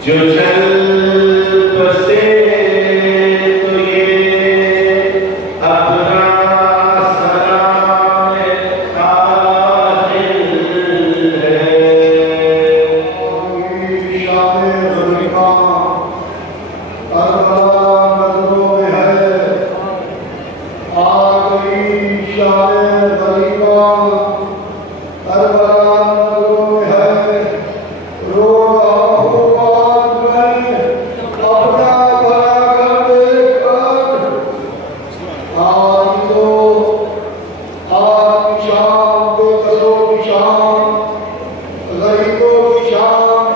जो चल बसे तो ये अपना सलाम काहिल है। शान ज़ुल्फ़ा करबला नज़रों में है, आ गई शान ज़ुल्फ़ा करबला नज़रों में है। रो रहा हूँ आज मैं अपना भला कर देखकर, आज की शाम बेकसों की शाम, गरीबों की शाम,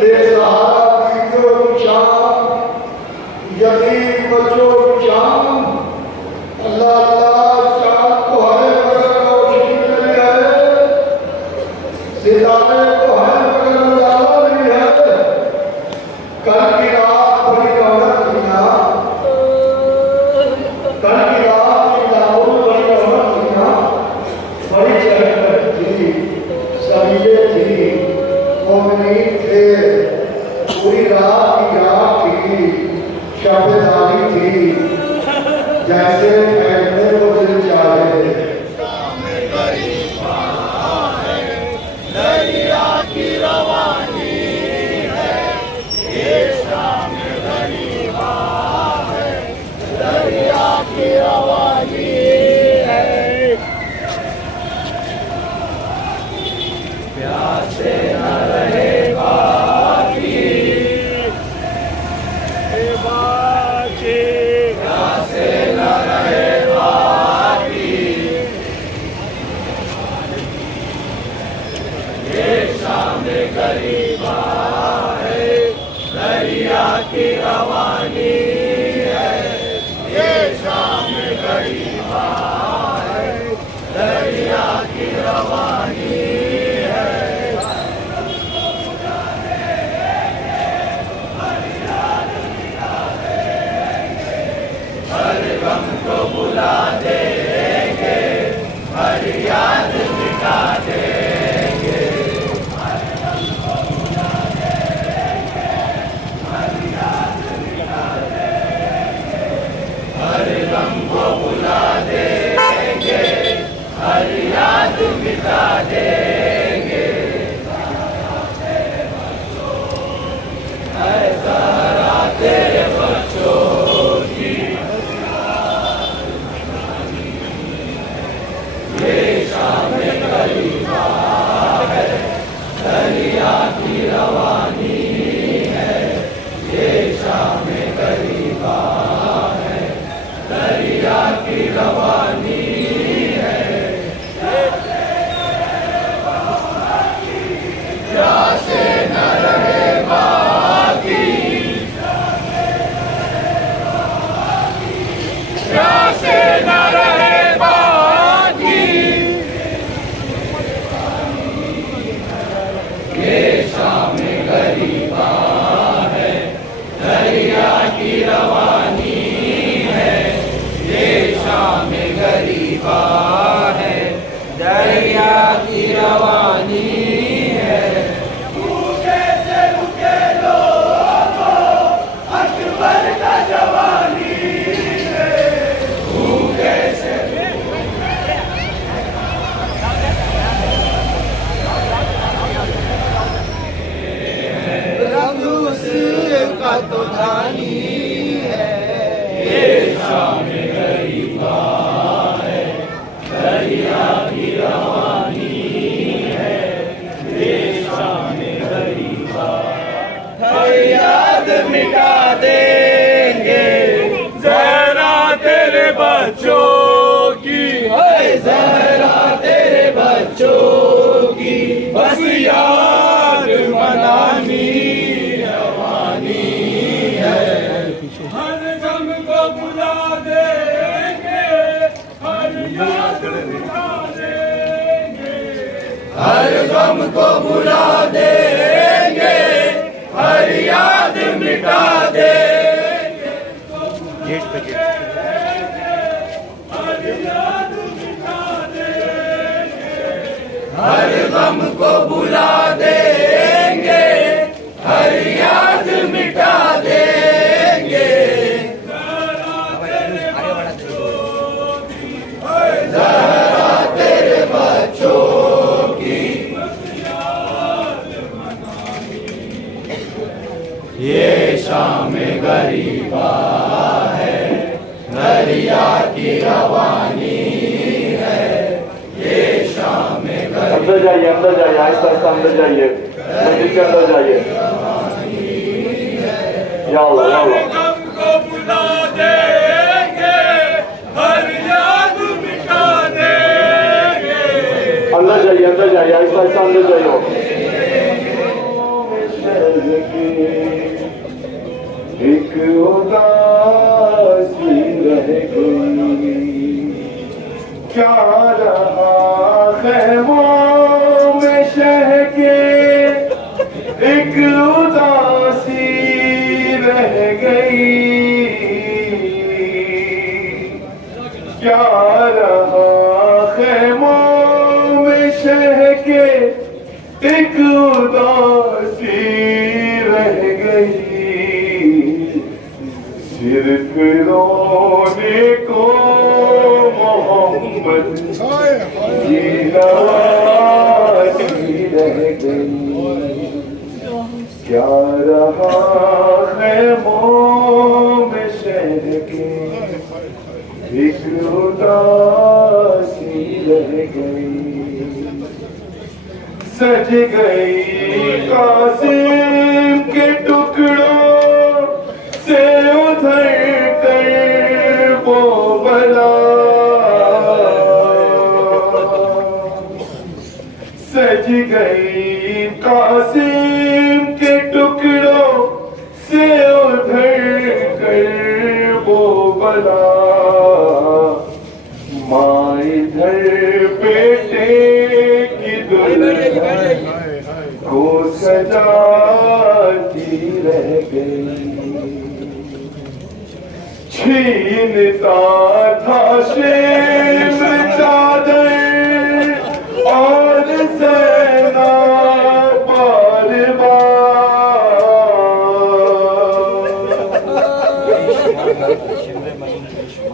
बेसहारा बीवियों की शाम, यतीम बच्चों की शाम। अल्लाह अल्लाह चाँद तो है मगर रोशनी नहीं है, सितारे तो है मगर उजाला नहीं है। कल की रात बड़ी रौनक थी ना, कल की रात की रातों बड़ी रौनक थी ना, बड़ी चहल थी, सविये थी, मोमिनीन थे, पूरी रात की याद थी, शबेदारी थी, जैसे फैलने को दिल चाहे। तो धानी है, ये शाम गरीबा है, दरिया की रवानी है, ये शाम गरीबा। फरियाद मिटा देंगे जहरा तेरे बच्चों की, जहरा तेरे बच्चों की, बस याद मनानी हर गम को भुला देंगे, हर याद मिटा देंगे। गेट पे हर याद मिटा देंगे, हर गम को भुला देंगे, हर ये शाम गरीबा है, दरिया की रवानी है। ये शाम अंदर जाइए, अंदर जाइए, आहिस्ता आहिस्ता अंदर जाइए, मस्जिद के अंदर जाइए। या अल्लाह, या अल्लाह। गम को बुला देंगे, हर याद मिटा देंगे। अंदर जाइए, अंदर जाइए, आहिस्ता आहिस्ता अंदर जाइए। एक उदासी रह गई, क्या रहा खैमों में शह के, एक उदासी रह गई, क्या रहा खैमों में शह के, एक उदासी रह गई। सिर्फ रोने को मोहम्मद की नवाज़ी रह गई, क्या रहा खैमों में शहर के, एक उदासी रह गई। सज गई कासिम के टुकड़ों से उधर कर वो बला, सज गई कासिम के टुकड़ों से उधर कर वो बला। माँ इधर बेटे की दुल्हन को सजाती रह गई, छीनता था शेम चादर और सेना बार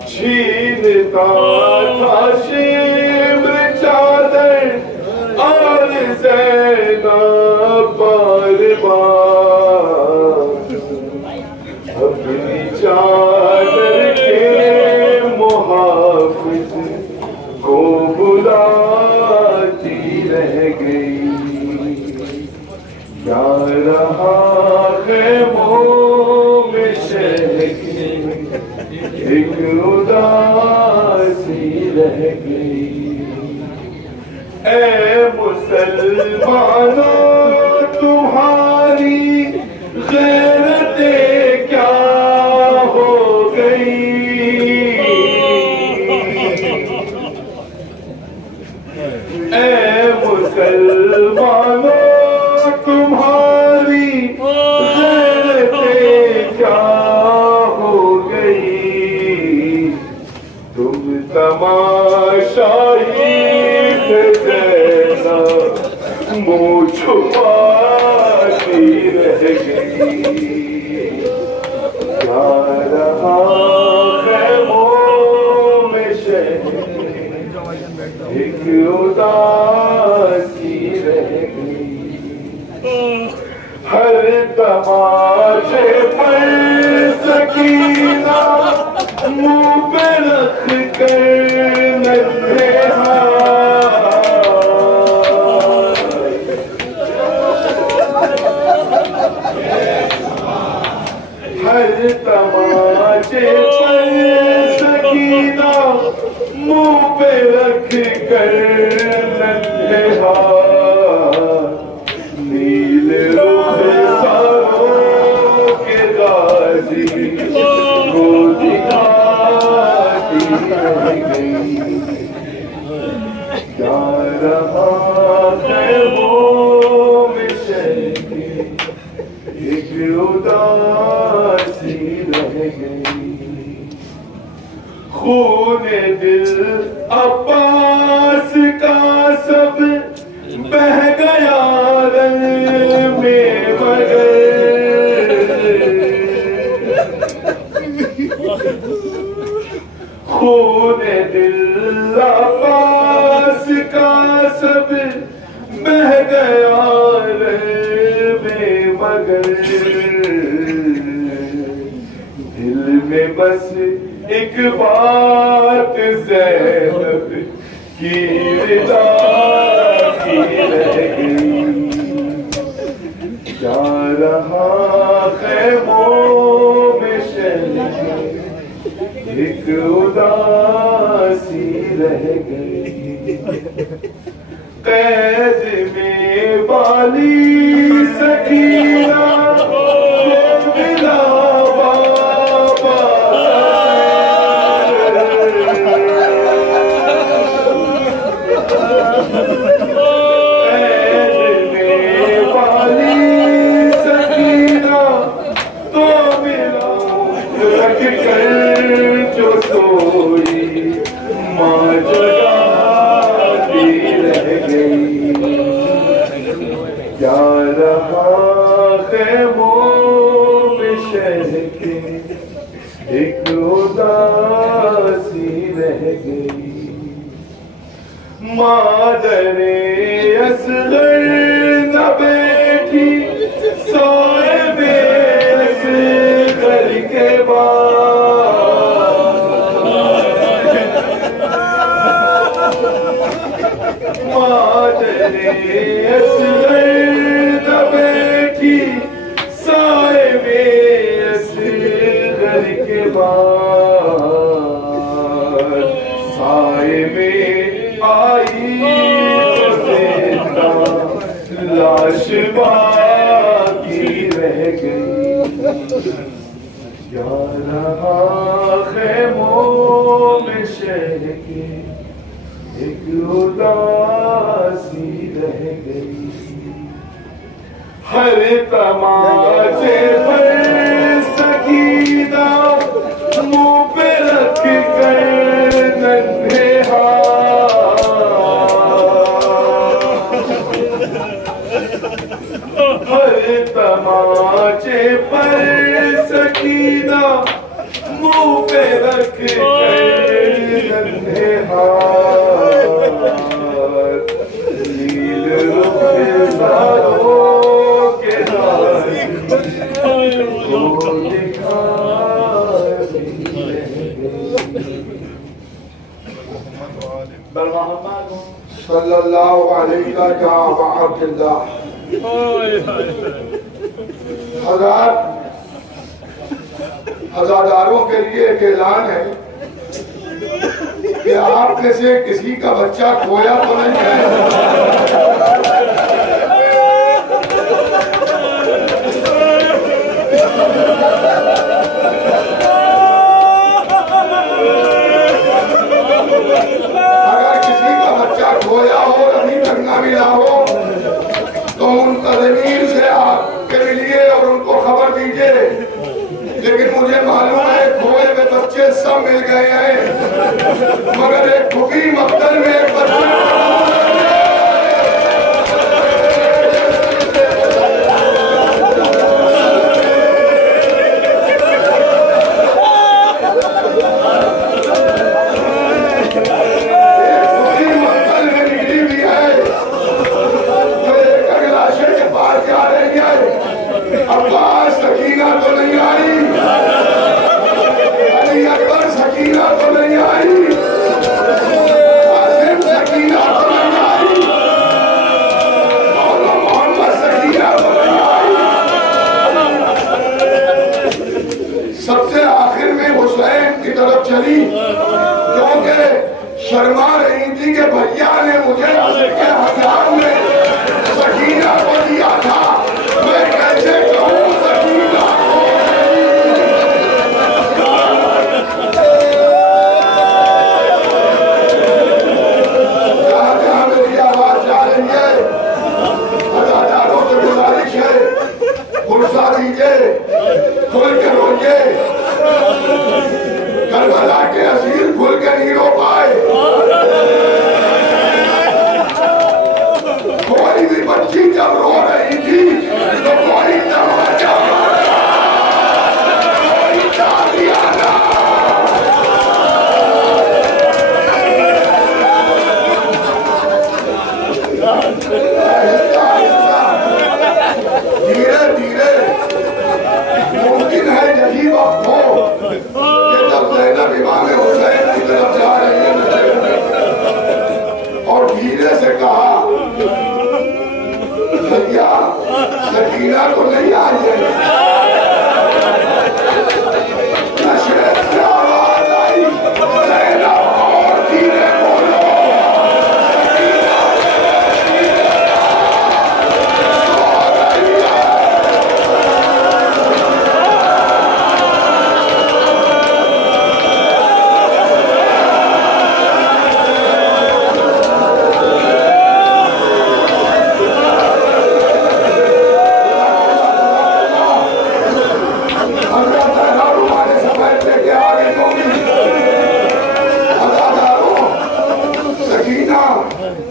छीनता था शेम चादर और सेना बार अपनी चादर के मुहाफिज को बुलाती रह गई, क्या रहा खैमों में शह के, एक उदासी रह गई। ए मुसलमानों तुम्हारी गैरतें क्या हो गई, ए मुसलमानों तुम्हारी गैरतें क्या हो गई, तुम तमाशाई जैसा मुँह छुपाती रह गई, क्या रहा खैमों में शह एक उदासी रह गई। हर तमाशे पर सकीना मुँह पे रख कर नन्हे हर तमाशे पर सकीना मुँह पे रख कर नन्हे नील रुख सारों के गाजी को दिखाती रह गई, क्या रहा खैमों में शह के, एक उदासी रह गई। खून दिल अब्बास का सब बह गया रंग में मगर, खून दिल अब्बास का सब बह गया रंग में मगर, में बस एक बात ज़ैनब की विदा की रह गई। जा रहा खैमों में शहर एक उदासी रह गई। कैद में वाली सकीना मिला बाबा। कैद में वाली सकीना तो मिला रख कर जो सोई माँ जगाती रह गई। जा रहा खैमों में शहर के एक उदासी रह गई। मादरे असगर न बैठी सोए बेअसगर के बाद। मादरे असगर न बैठी सोए बेअसगर के बाद। साए में आई तो जिंदा लाश बाकी रह गई। जा रहा खैमों में शहर के एक उदासी रह गई। हर तमाचे पर सकीना मुंह पे रख कर नन्हे हर तमाचे पर सकीना मुंह पे रख कर नन्हे हाथ। नील रुखसारों के दाग को दिखाती रह गई। सल्लल्लाहु अलैहि वसल्लम। हजादारों के लिए एक ऐलान है कि आप में से किसी का बच्चा खोया तो नहीं है। अगर किसी का बच्चा खोया हो अभी तक ना मिला हो तो उनका जमीन से आपके मिलिए और उनको खबर दीजिए। लेकिन मुझे मालूम है खोए हुए बच्चे सब मिल गए हैं, मगर एक खुकी मकतल में एक बच्चा सकीना तो नहीं आई, अली अकबर सकीना तो नहीं आई, कासिम सकीना तो नहीं सकीना को नहीं आई है। नशे से आवाज आई, ज़ैनब और धीरे बोलो।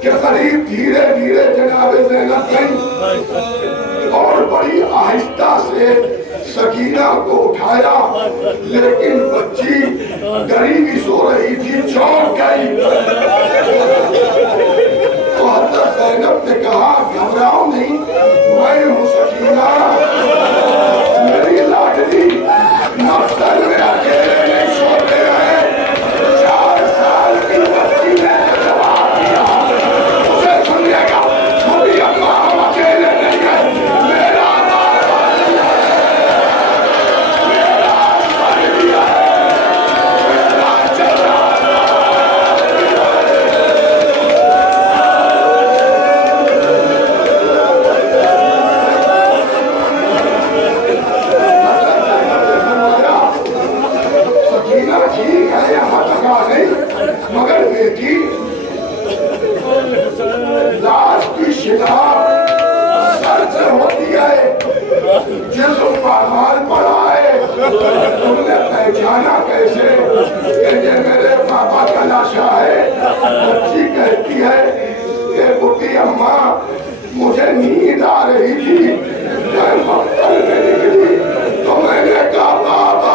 के करीब धीरे धीरे जनाब ज़ैनब गई और बड़ी आहिस्ता से सकीना को उठाया, लेकिन बच्ची डरी भी सो रही थी, चौंक गई। तो हज़रत ज़ैनब ने कहा, घबराओ नहीं, मैं हूँ सकीना, मेरी लाडली। मफ्तल में अकेले नहीं सोते रहे। 4 साल की बच्ची ने जवाब दिया, उसे सुनिएगा, छोटी अम्मा हम अकेले नहीं हैं, मेरा वाली है, मेरा वाली है, मेरा चचा सकीना ठीक है, यहाँ टका नहीं, मगर बेटी लाश की शिनाख्त सर से होती है, जिस्म पर माल पड़ा है, तुमने पहचाना कैसे कि ये मेरे पापा का लाशा है? बच्ची कहती है कि बुढ़ी अम्मा मुझे नींद आ रही थी, मैं मफ्तल में निकली तो मैंने कहा बाबा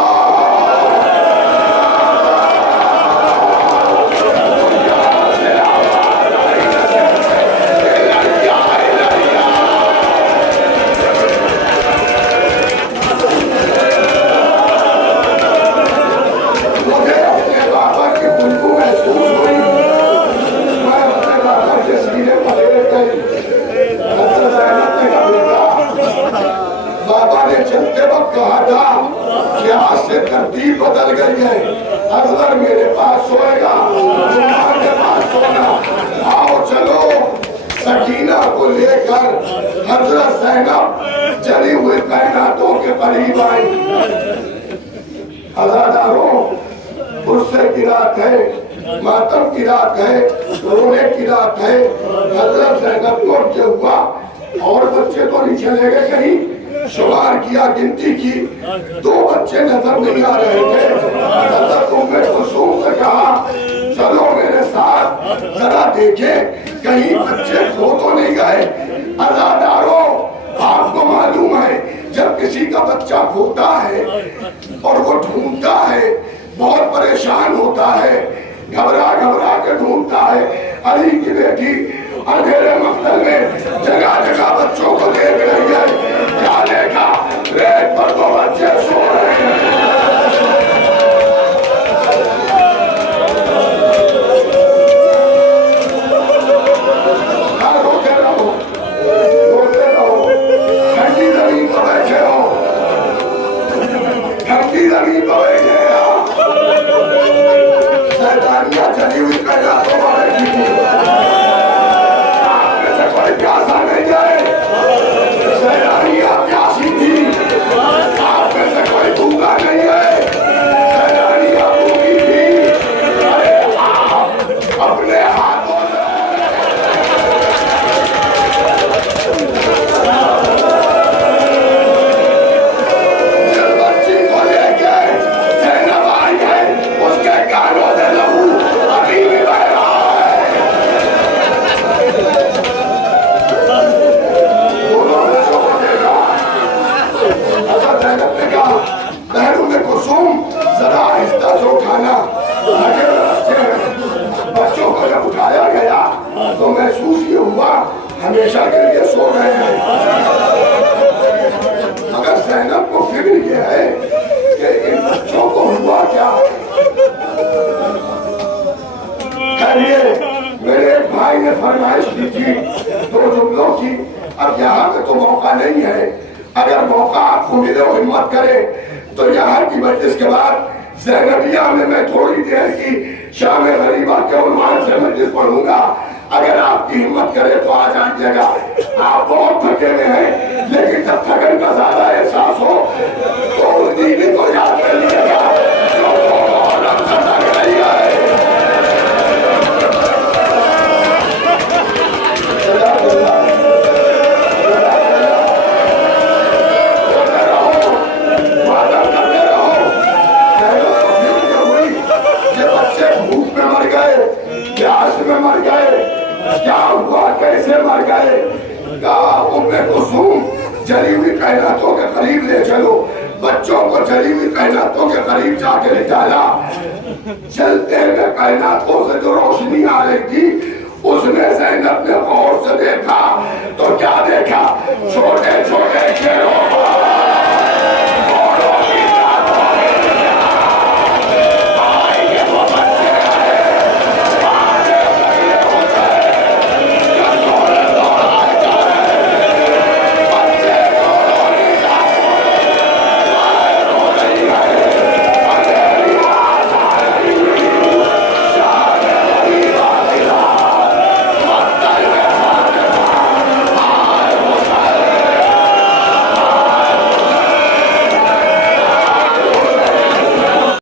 बाबा ने चलते वक्त कहा था कि आज से तरतीब बदल गई है, अजगर मेरे पास सोएगा, उमर के पास सोना। आओ चलो। सकीना को लेकर हजरत ज़ैनब जली हुई कायनातों के करीब आई। अज़ादारों, गुस्से की रात है, मातम की रात है, रोने की रात है। हजरत ज़ैनब को क्या हुआ, और बच्चे तो नहीं चले गए कहीं? शुमार किया, गिनती की, 2 बच्चे नजर नहीं आ रहे थे। हज़रत उम्मे कुलसूम से कहा, चलो मेरे साथ जरा देखें कहीं बच्चे खो तो नहीं गए। अज़ादारों, आपको मालूम है जब किसी का बच्चा खोता है और वो ढूंढता है, बहुत परेशान होता है, घबरा घबरा के ढूंढता है। अली की बेटी अंधेरे मफ्तल में जगह जगह बच्चों को देख रही है, क्या देखा? रेत पर 2 बच्चे सो रहे हैं। रोते रहो, रोते रहो, ठंडी जमीन पर बैठे हो, ठंडी जमीन पर बैठे हो। शैतानियां चली हुई पैदा तो बैठी थी, आप में से कोई प्यासा नहीं जाए। मौका नहीं है। अगर मौका आपको मिले और हिम्मत करे तो यहाँ की मजलिस के बाद ज़ैनबिया में मैं थोड़ी देर की शाम गरीबा के उन्वान से मजलिस पढ़ूंगा। अगर आपकी हिम्मत करे तो आ जाइएगा। आप बहुत थके हुए हैं, लेकिन जब थकन का ज्यादा एहसास हो तो उस दीदी को याद कर लीजिएगा जो बहुत थक रही है। प्यास में मर गए, क्या हुआ, कैसे मर गए? उम्मे कुसुम जली हुई कायनातों के करीब ले चलो। बच्चों को जली हुई कायनातों के करीब जाके ले जाया। चलते हुए कायनातों से जो रोशनी आ रही थी उसमें ज़ैनब ने गौर से देखा तो क्या देखा? छोटे छोटे